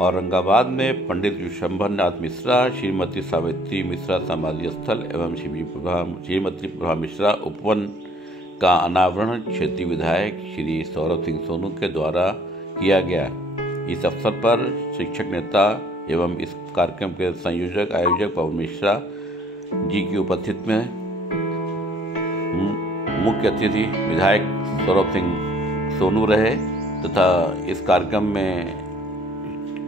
औरंगाबाद में पंडित विश्वंभरनाथ मिश्रा, श्रीमती सावित्री मिश्रा समाधि स्थल एवं श्रीमती प्रभा मिश्रा उपवन का अनावरण क्षेत्रीय विधायक श्री सौरभ सिंह सोनू के द्वारा किया गया। इस अवसर पर शिक्षक नेता एवं इस कार्यक्रम के संयोजक आयोजक पवन मिश्रा जी की उपस्थिति में मुख्य अतिथि विधायक सौरभ सिंह सोनू रहे तथा इस कार्यक्रम में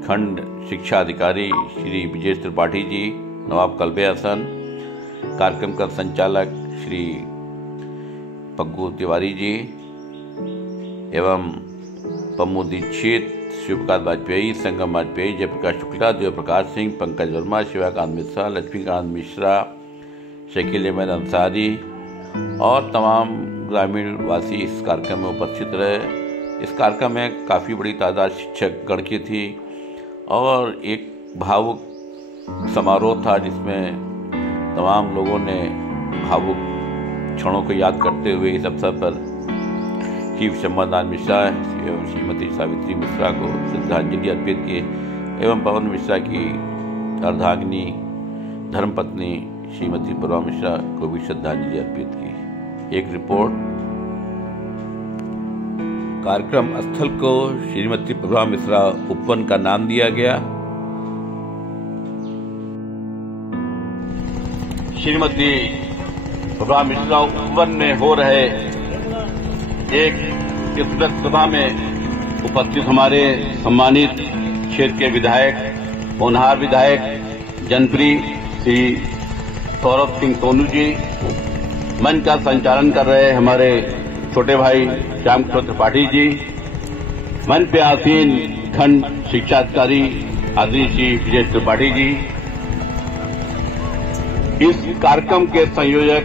खंड शिक्षा अधिकारी श्री विजय त्रिपाठी जी, नवाब कल्बे हसन, कार्यक्रम का संचालक श्री पग्गू तिवारी जी एवं पम्मू दीक्षित, शिवप्रकाश वाजपेयी, संगम वाजपेयी, जयप्रकाश शुक्ला, देवप्रकाश सिंह, पंकज वर्मा, शिवाकांत मिश्रा, लक्ष्मीकांत मिश्रा, शकील अहमद अंसारी और तमाम ग्रामीण वासी इस कार्यक्रम में उपस्थित रहे। इस कार्यक्रम में काफ़ी बड़ी तादाद शिक्षक गण की थी और एक भावुक समारोह था जिसमें तमाम लोगों ने भावुक क्षणों को याद करते हुए इस अवसर पर श्री विश्वंभरनाथ मिश्रा एवं श्रीमती सावित्री मिश्रा को श्रद्धांजलि अर्पित की एवं पवन मिश्रा की अर्धांगिनी धर्मपत्नी श्रीमती प्रभा मिश्रा को भी श्रद्धांजलि अर्पित की। एक रिपोर्ट। कार्यक्रम स्थल को श्रीमती प्रभा मिश्रा उपवन का नाम दिया गया। श्रीमती प्रभा मिश्रा उपवन में हो रहे एक स्मृति सभा में उपस्थित हमारे सम्मानित क्षेत्र के विधायक, होनहार विधायक जनप्रिय श्री सौरभ सिंह सोनू जी, मंच का संचालन कर रहे हमारे छोटे भाई श्याम किशोर त्रिपाठी जी, मंच पे आसीन खंड शिक्षा अधिकारी आदरणीय श्री विजय त्रिपाठी जी, इस कार्यक्रम के संयोजक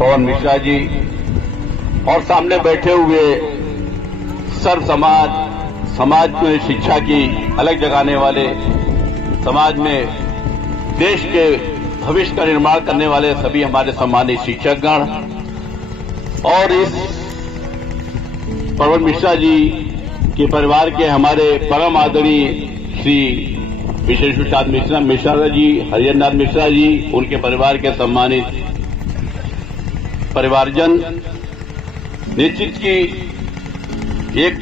पवन मिश्रा जी और सामने बैठे हुए सर्व समाज में शिक्षा की अलग जगाने वाले, समाज में देश के भविष्य का निर्माण करने वाले सभी हमारे सम्मानित शिक्षकगण और इस पवन मिश्रा जी के परिवार के हमारे परम आदरणीय श्री विशेष प्रसाद मिश्रा जी, हरिहरनाथ मिश्रा जी, उनके परिवार के सम्मानित परिवारजन। निश्चित की एक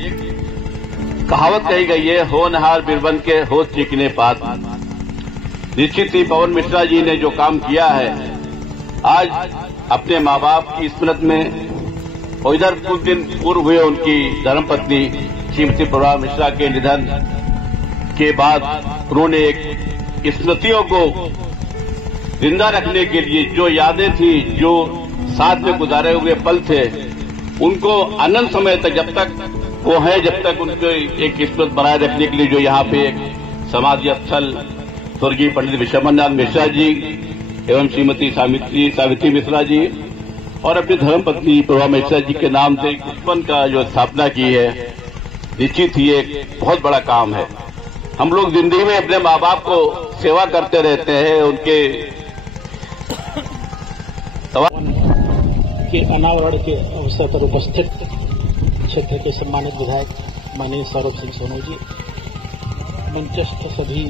कहावत कही गई है, होनहार बिरबन के होश चिकने पात। निश्चित ही पवन मिश्रा जी ने जो काम किया है, आज अपने माँ बाप की स्मृति में और इधर कुछ दिन पूर्व हुए उनकी धर्मपत्नी श्रीमती प्रभा मिश्रा के निधन के बाद उन्होंने एक स्मृतियों को जिंदा रखने के लिए जो यादें थी, जो साथ में गुजारे हुए पल थे, उनको अनंत समय तक जब तक वो है, जब तक उनको एक स्मृति बनाए रखने के लिए जो यहाँ पे एक समाधि स्थल स्वर्गीय पंडित विश्वंभरनाथ मिश्रा जी एवं श्रीमती सावित्री मिश्रा जी और अपनी धर्मपत्नी प्रभा मिश्रा जी के नाम से उपवन का जो स्थापना की है, निश्चित ही एक बहुत बड़ा काम है। हम लोग जिंदगी में अपने माँ बाप को सेवा करते रहते हैं, उनके के अनावरण के अवसर पर उपस्थित क्षेत्र के सम्मानित विधायक माननीय सौरभ सिंह सोनू जी, मंचस्थ सभी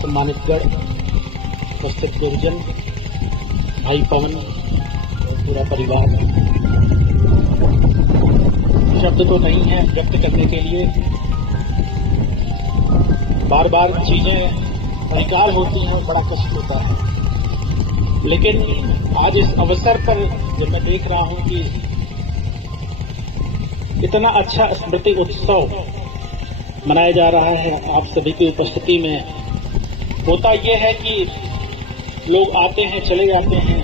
सम्मानित गण, उपस्थित गुरुजन, भाई पवन और पूरा परिवार। शब्द तो नहीं है व्यक्त करने के लिए, बार बार चीजें बेकार होती हैं, बड़ा कष्ट होता है, लेकिन आज इस अवसर पर जब मैं देख रहा हूं कि इतना अच्छा स्मृति उत्सव मनाया जा रहा है आप सभी की उपस्थिति में, होता यह है कि लोग आते हैं चले जाते हैं।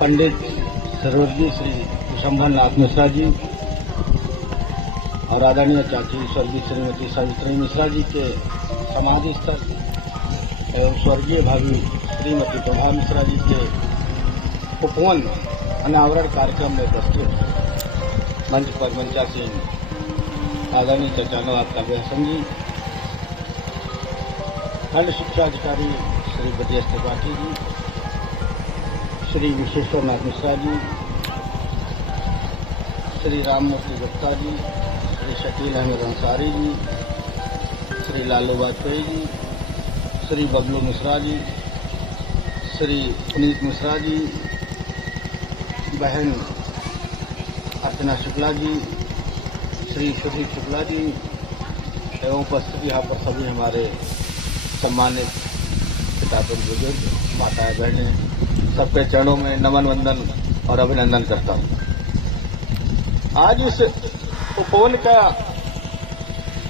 पंडित सर्वज्ञ श्री विश्वंभरनाथ मिश्रा जी और आदरणीय चाची स्वर्गीय श्रीमती सावित्री मिश्रा जी के समाधि स्थल एवं स्वर्गीय भाभी श्रीमती प्रभा मिश्रा जी के उपवन अनावरण कार्यक्रम में उपस्थित मंच पर मंचासीन आदरणीय चचा नवाब कल्बे हसन जी, खंड शिक्षा अधिकारी श्री विजय त्रिपाठी जी, श्री विश्वेश्वरनाथ मिश्रा जी, श्री राममूर्ति गुप्ता जी, श्री श्री शकील अहमद अंसारी जी, श्री लालू वाजपेयी जी, श्री बबलू मिश्रा जी, श्री पुनीत मिश्रा जी, बहन अर्चना शुक्ला जी, श्री सुधीर शुक्ला जी एवं उपस्थित यहाँ पर सभी हमारे सम्मानित पितापुर बुजुर्ग, माता बहनें, सबके चरणों में नमन वंदन और अभिनंदन करता हूँ। आज इस उपवन का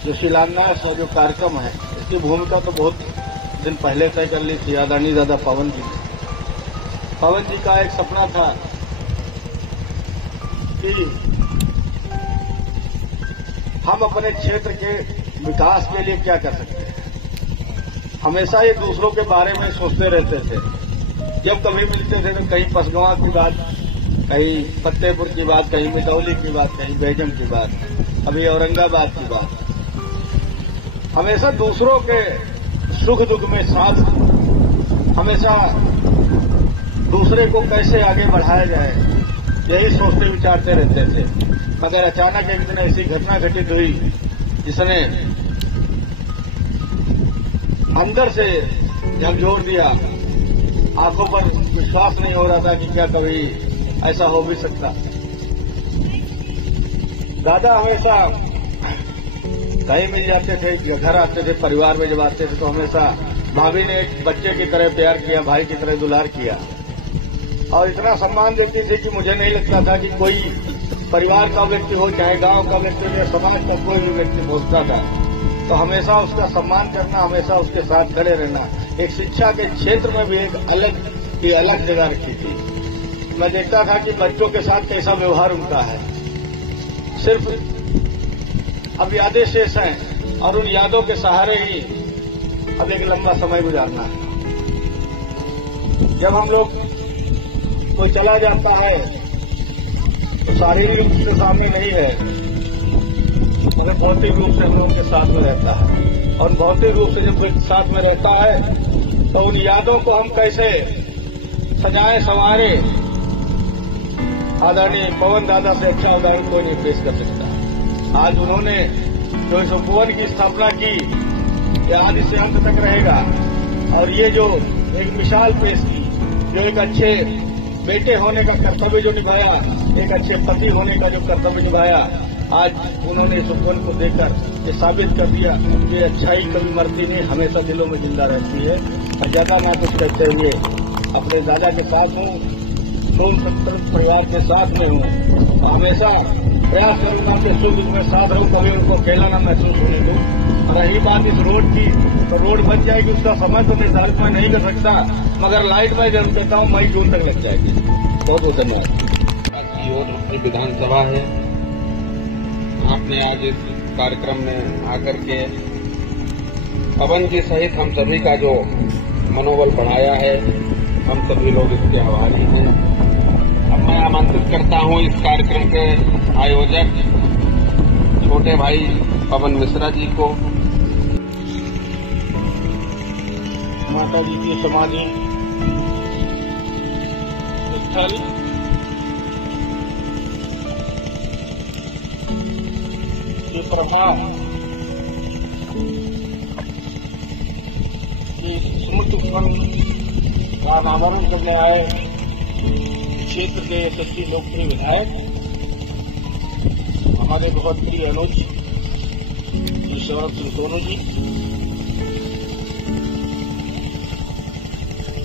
जो शिलान्यास और जो कार्यक्रम है, इसकी भूमिका तो बहुत दिन पहले तय कर ली थी आदरणीय दादा पवन जी ने। पवन जी का एक सपना था कि हम अपने क्षेत्र के विकास के लिए क्या कर सकते हैं। हमेशा ये दूसरों के बारे में सोचते रहते थे। जब कभी मिलते थे तो कहीं पसगवां की बात, कहीं फतेहपुर की बात, कहीं मितौली की बात, कहीं बेजम की बात, अभी औरंगाबाद की बात। हमेशा दूसरों के सुख दुख में साथ, हमेशा दूसरे को कैसे आगे बढ़ाया जाए, यही सोचते विचारते रहते थे। मगर अचानक एक दिन ऐसी घटना घटित हुई जिसने अंदर से झकझोर दिया। आंखों पर विश्वास नहीं हो रहा था कि क्या कभी ऐसा हो भी सकता। दादा हमेशा कहीं मिल जाते थे, घर आते थे, परिवार में जब आते थे तो हमेशा भाभी ने एक बच्चे की तरह प्यार किया, भाई की तरह दुलार किया और इतना सम्मान देती थी कि मुझे नहीं लगता था कि कोई परिवार का व्यक्ति हो, चाहे गांव का व्यक्ति हो या समाज का कोई भी व्यक्ति पहुंचता था तो हमेशा उसका सम्मान करना, हमेशा उसके साथ खड़े रहना। एक शिक्षा के क्षेत्र में भी एक अलग जगह रखी थी। मैं देखता था कि बच्चों के साथ कैसा व्यवहार उनका है। सिर्फ अब यादें शेष हैं और उन यादों के सहारे ही अब एक लंबा समय गुजारना है। जब हम लोग कोई चला जाता है तो शारीरिक रूप से सामने नहीं है, मगर भौतिक रूप से हम लोगों के साथ में रहता है। और भौतिक रूप से जब कोई साथ में रहता है तो उन यादों को हम कैसे सजाए संवारे, आदरणीय पवन दादा से अच्छा उदाहरण कोई नहीं पेश कर सकता। आज उन्होंने जो इस उपवन की स्थापना की, यह आदि से अंत तक रहेगा। और ये जो एक मिसाल पेश की, जो एक अच्छे बेटे होने का कर्तव्य जो निभाया, एक अच्छे पति होने का जो कर्तव्य निभाया, आज उन्होंने इस उपवन को देकर ये साबित कर दिया कि अच्छाई कभी मरती नहीं, हमेशा दिलों में जिंदा रहती है। और ज्यादा ना कुछ कहते हुए अपने दादा के साथ हूँ, सोम संतुलित परिवार के साथ में हूँ। हमेशा प्रयास करूंगा कि सुख दुख में साथ रहूं, कभी उनको अकेला न महसूस होने दूं। रही बात इस रोड की, तो रोड बन जाएगी, उसका समय तो निर्धारित मैं नहीं कर सकता, मगर लाइट मैं जरूर कहता हूँ मई जून तक लग जाएगी। बहुत बहुत धन्यवाद। की ओर अपनी विधानसभा है, आपने आज इस कार्यक्रम में आकर के पवन जी सहित हम सभी का जो मनोबल बढ़ाया है, हम सभी लोग इसके आभारी हैं। अब मैं आमंत्रित करता हूं इस कार्यक्रम के आयोजक छोटे भाई पवन मिश्रा जी को। माता जी की समाधि स्थल ये प्रभाव ये स्मृति उपवन का अनावरण करने आए क्षेत्र के यशस्वी लोकप्रिय विधायक हमारे बहुत प्रिय अनुज श्री सौरभ सिंह सोनू जी,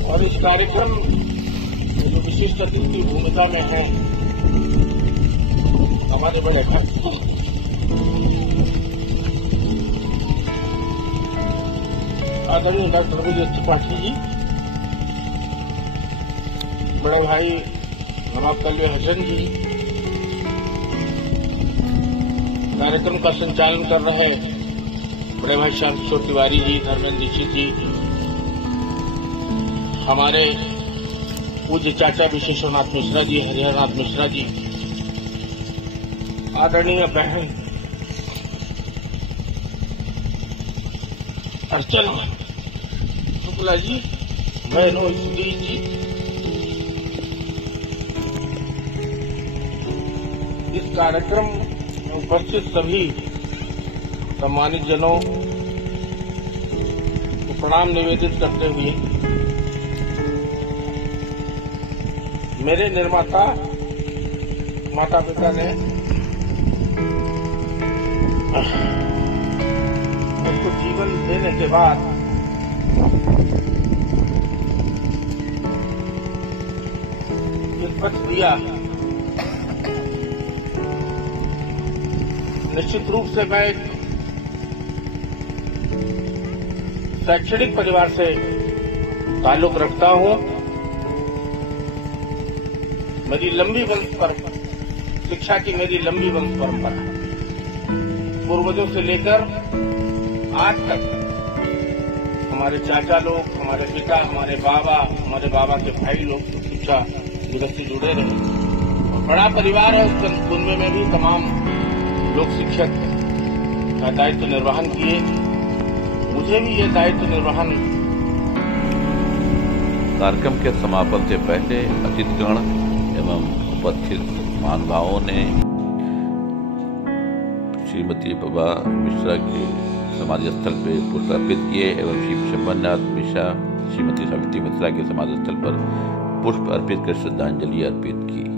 और इस कार्यक्रम में जो विशिष्ट अतिथि की भूमिका में है हमारे बड़े भक्त आदरणीय डॉक्टर विजय त्रिपाठी जी, बड़े भाई नवाब कलवे हसन जी, कार्यक्रम का संचालन कर रहे बड़े भाई श्याम किशोर तिवारी जी, धर्मेंद्र दीक्षित जी, हमारे पूज्य चाचा विशेश्वरनाथ मिश्रा जी, हरिहरनाथ मिश्रा जी, आदरणीय बहन अर्चना शुक्ला जी, बहनों जी, इस कार्यक्रम में उपस्थित सभी सम्मानित जनों को प्रणाम निवेदित करते हुए मेरे निर्माता माता पिता ने मुझको जीवन देने के बाद एक पथ दिया। निश्चित रूप से मैं एक शैक्षणिक परिवार से ताल्लुक रखता हूं। मेरी लंबी वंश परंपरा, शिक्षा की मेरी लंबी वंश परंपरा है। पूर्वजों से लेकर आज तक हमारे चाचा लोग, हमारे पिता, हमारे बाबा के भाई लोग शिक्षा जगत से जुड़े रहे और बड़ा परिवार है। उनमें में भी तमाम लोग शिक्षक का दायित्व निर्वहन किए। मुझे भी ये दायित्व निर्वहन। कार्यक्रम के समापन से पहले अतिथिगण एवं उपस्थित महानुभावों ने श्रीमती प्रभा मिश्रा के समाधि स्थल पर पुष्प अर्पित किए एवं श्री शंभरनाथ मिश्रा श्रीमती सावित्री मिश्रा के समाधि स्थल पर पुष्प अर्पित कर श्रद्धांजलि अर्पित की।